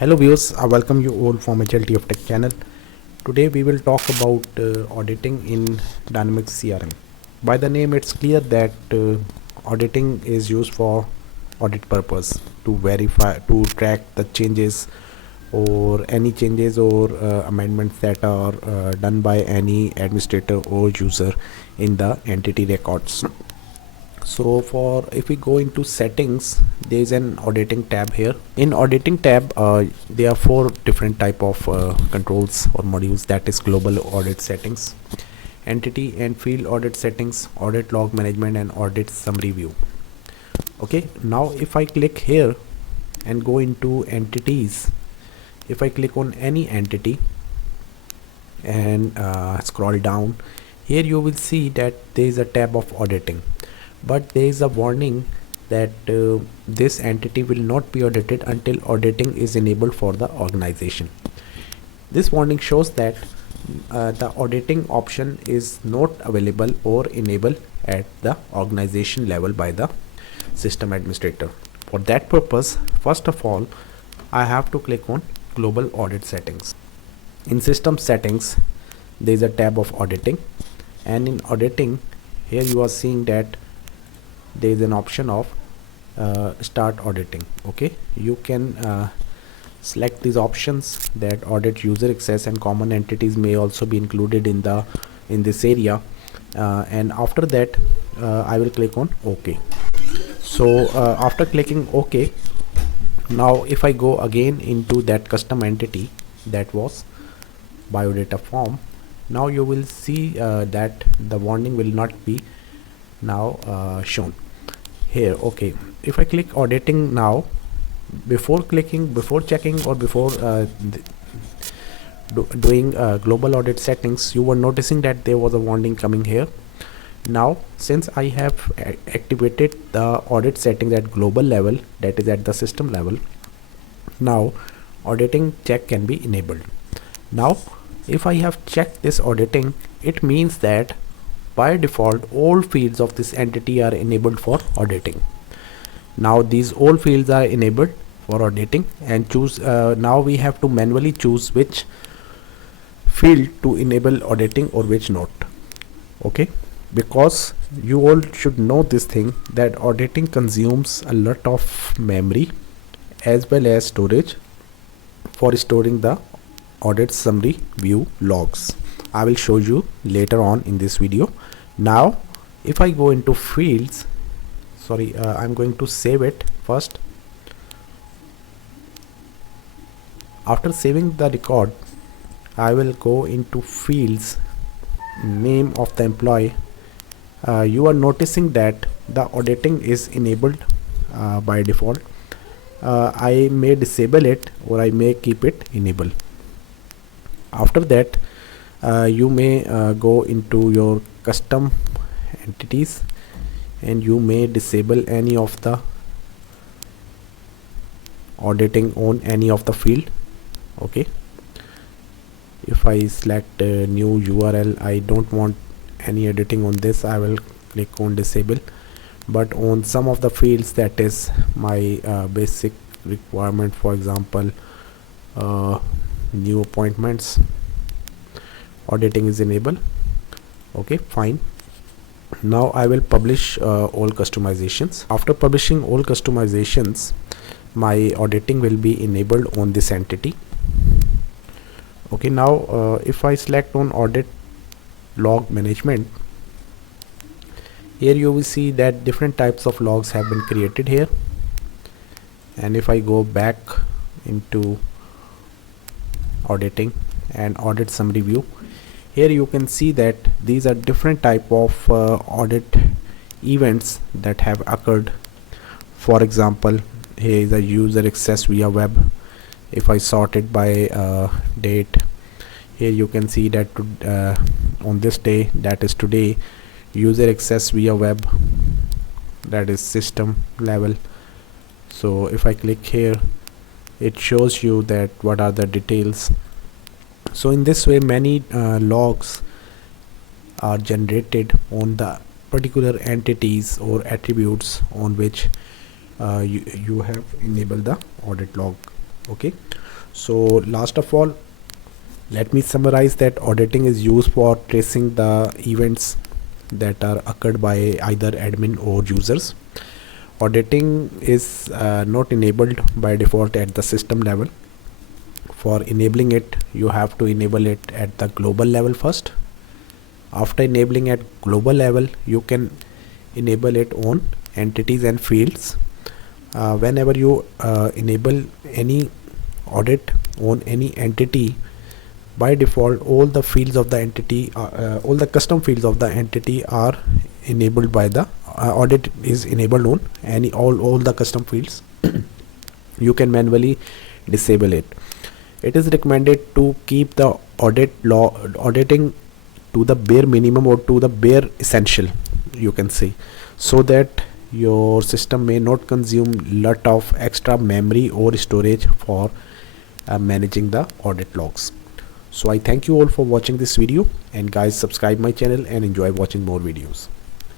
Hello viewers, I welcome you all from HLT of Tech channel. Today we will talk about auditing in Dynamics CRM. By the name it's clear that auditing is used for audit purpose to verify, to track the changes or any changes or amendments that are done by any administrator or user in the entity records. So for if we go into settings, there is an auditing tab here. In auditing tab there are four different type of controls or modules, that is global audit settings, entity and field audit settings, audit log management, and audit summary view. Okay, now if I click here and go into entities, if I click on any entity and scroll down, here you will see that there is a tab of auditing, but there is a warning that this entity will not be audited until auditing is enabled for the organization. This warning shows that the auditing option is not available or enabled at the organization level by the system administrator. For that purpose, first of all, I have to click on global audit settings. In system settings, there is a tab of auditing, and in auditing, here you are seeing that there is an option of start auditing. Okay, you can select these options, that audit user access and common entities may also be included in this area, and after that I will click on OK. So after clicking OK, now if I go again into that custom entity, that was biodata form, now you will see that the warning will not be now shown here. Okay, if I click auditing now, before checking or before doing global audit settings, you were noticing that there was a warning coming here. Now since I have activated the audit settings at global level, that is at the system level, now auditing check can be enabled. Now if I have checked this auditing, it means that by default all fields of this entity are enabled for auditing. Now these all fields are enabled for auditing, and choose now we have to manually choose which field to enable auditing or which not. Okay, because you all should know this thing, that auditing consumes a lot of memory as well as storage for storing the audit summary view logs. I will show you later on in this video. Now if I go into fields, I'm going to save it first. After saving the record, I will go into fields, name of the employee. You are noticing that the auditing is enabled by default. I may disable it or I may keep it enabled. After that you may go into your custom entities and you may disable any of the auditing on any of the field. Okay, if I select new URL, I don't want any editing on this, I will click on disable. But on some of the fields, that is my basic requirement, for example new appointments, auditing is enabled. Okay, fine. Now I will publish all customizations. After publishing all customizations, my auditing will be enabled on this entity. Okay, now if I select on audit log management, here you will see that different types of logs have been created here. And if I go back into auditing and audit summary view, here you can see that these are different type of audit events that have occurred. For example, here is a user access via web. If I sort it by date, here you can see that on this day, that is today, user access via web, that is system level. So if I click here, it shows you that what are the details. So in this way, many logs are generated on the particular entities or attributes on which you have enabled the audit log. Okay, So last of all, let me summarize that auditing is used for tracing the events that are occurred by either admin or users. Auditing is not enabled by default at the system level. For enabling it, you have to enable it at the global level first. After enabling at global level, you can enable it on entities and fields. Whenever you enable any audit on any entity, by default all the fields of the entity, all the custom fields of the entity are enabled by the audit is enabled on any all the custom fields. You can manually disable it. It is recommended to keep the auditing to the bare minimum or to the bare essential, you can say, so that your system may not consume lot of extra memory or storage for managing the audit logs. So I thank you all for watching this video, and guys, subscribe my channel and enjoy watching more videos.